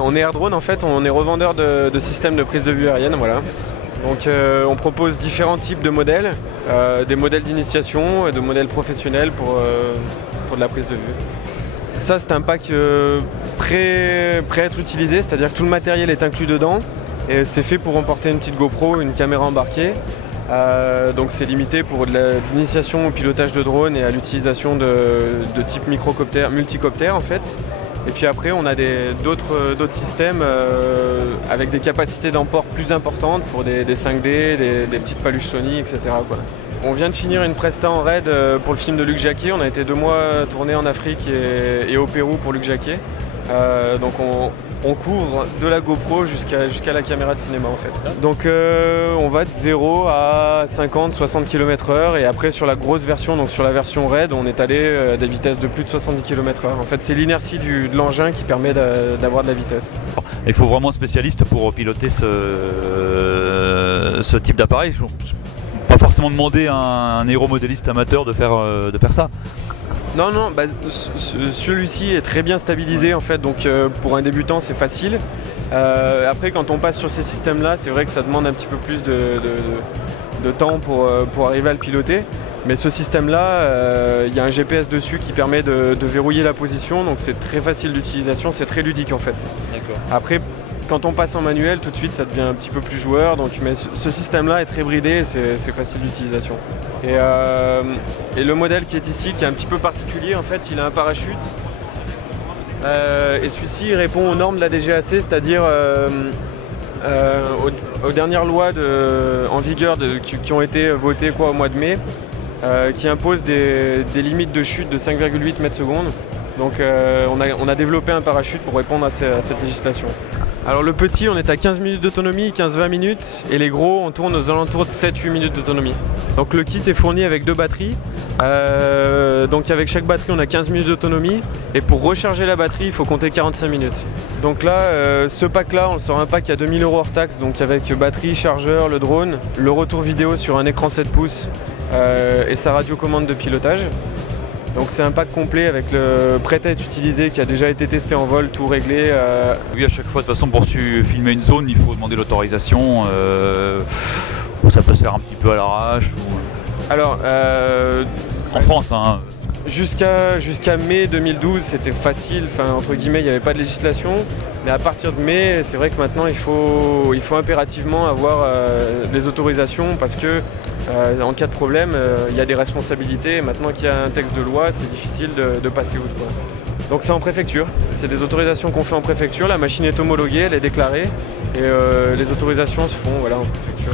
on est Air Drone en fait, on est revendeur de systèmes de prise de vue aérienne, voilà. Donc on propose différents types de modèles, des modèles d'initiation et de modèles professionnels pour de la prise de vue. Ça c'est un pack prêt à être utilisé, c'est-à-dire que tout le matériel est inclus dedans et c'est fait pour emporter une petite GoPro, une caméra embarquée. Donc c'est limité pour de l'initiation au pilotage de drone et à l'utilisation de type microcoptère, multicoptère en fait. Et puis après on a d'autres systèmes avec des capacités d'emport plus importantes pour des 5D, des petites paluches Sony, etc. quoi. On vient de finir une presta en raid pour le film de Luc Jacquet. On a été 2 mois tourné en Afrique et au Pérou pour Luc Jacquet. Donc on couvre de la GoPro jusqu'à la caméra de cinéma en fait. Donc on va de 0 à 50-60 km/h et après sur la grosse version, donc sur la version raid, on est allé à des vitesses de plus de 70 km/h. En fait c'est l'inertie de l'engin qui permet d'avoir de la vitesse. Il faut vraiment un spécialiste pour piloter ce type d'appareil. Pas forcément demander à un aéromodéliste amateur de faire ça. Non, bah, celui-ci est très bien stabilisé en fait, donc pour un débutant c'est facile. Après quand on passe sur ces systèmes-là, c'est vrai que ça demande un petit peu plus de temps pour arriver à le piloter. Mais ce système-là, il y a un GPS dessus qui permet de verrouiller la position, donc c'est très facile d'utilisation, c'est très ludique en fait. Après, quand on passe en manuel, tout de suite ça devient un petit peu plus joueur, mais ce système-là est très bridé et c'est facile d'utilisation. Et le modèle qui est ici, qui est un petit peu particulier, en fait, il a un parachute. Et celui-ci il répond aux normes de la DGAC, c'est-à-dire aux dernières lois en vigueur qui ont été votées au mois de mai, qui imposent des limites de chute de 5,8 mètres secondes. Donc on a développé un parachute pour répondre à cette législation. Alors le petit, on est à 15 minutes d'autonomie, 15-20 minutes, et les gros, on tourne aux alentours de 7-8 minutes d'autonomie. Donc le kit est fourni avec 2 batteries, donc avec chaque batterie on a 15 minutes d'autonomie, et pour recharger la batterie il faut compter 45 minutes. Donc là, ce pack là, on sort un pack à 2 000 € hors taxe, donc avec batterie, chargeur, le drone, le retour vidéo sur un écran 7 pouces et sa radiocommande de pilotage. Donc c'est un pack complet avec le prêt à être utilisé qui a déjà été testé en vol, tout réglé. Oui, à chaque fois, de toute façon, pour filmer une zone, il faut demander l'autorisation. Ou ça peut se faire un petit peu à l'arrache. Alors, en France, hein. Jusqu'à mai 2012, c'était facile, entre guillemets, il n'y avait pas de législation. Mais à partir de mai, c'est vrai que maintenant, il faut impérativement avoir des autorisations parce que en cas de problème, il y a des responsabilités. Et maintenant qu'il y a un texte de loi, c'est difficile de passer outre, quoi. Donc c'est en préfecture, c'est des autorisations qu'on fait en préfecture. La machine est homologuée, elle est déclarée et les autorisations se font en préfecture.